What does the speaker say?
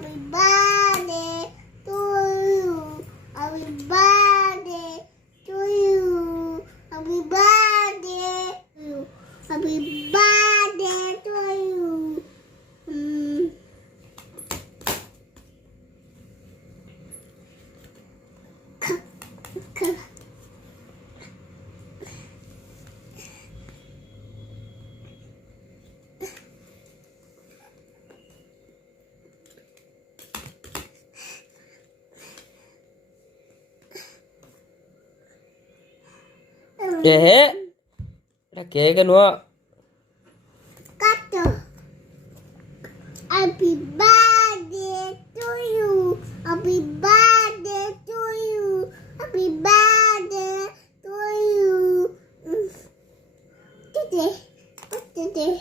Happy birthday to you. Happy birthday to you. Happy birthday to you. Happy birthday to you. എടാ cake എന്നുവാ Cut. Happy birthday to you. Happy birthday to you. Happy birthday to you. Today. Today.